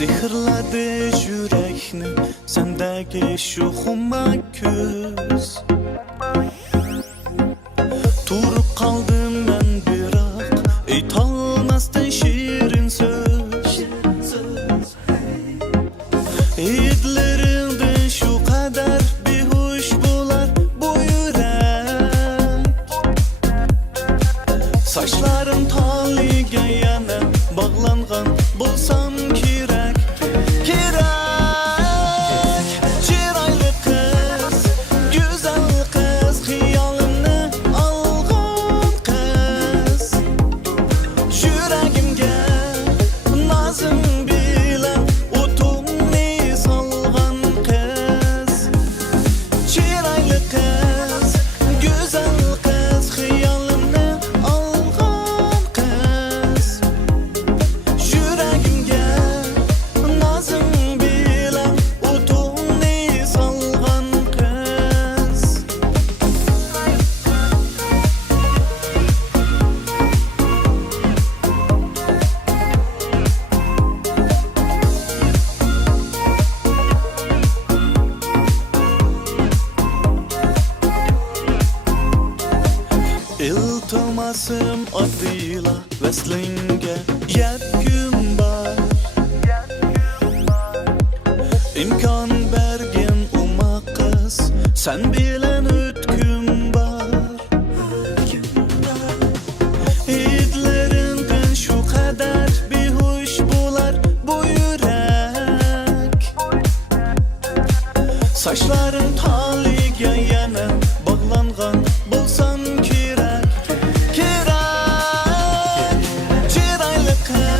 Sehrladi yürekni sendagi şu xumak ko'z. Turib qaldim men biroq aytolmasdan shirin so'z. Hidlaringdan shu qadar behush bo'lar bu yurak. Sochlarim toliga yana bog'langan bo'lsam kerak. Chirayliq qiz, go'zal qiz, xiyolini olgan qiz. Yuragimga nozing bilan o'tumni solgan qiz. Chirayliq qiz, go'zal qiz, xiyolini olgan qiz. Yuragimga nozing bilan o'tumni solgan qiz. Iltimasım adıyla veslinge yetkim var. İmkan bergin uma kız, sen bilen ötküm var. Hidlerinden şu kadar behuş bular bu yürek. Saçların taliga yana bağlangan bulsam kerak. Chirayliq qiz.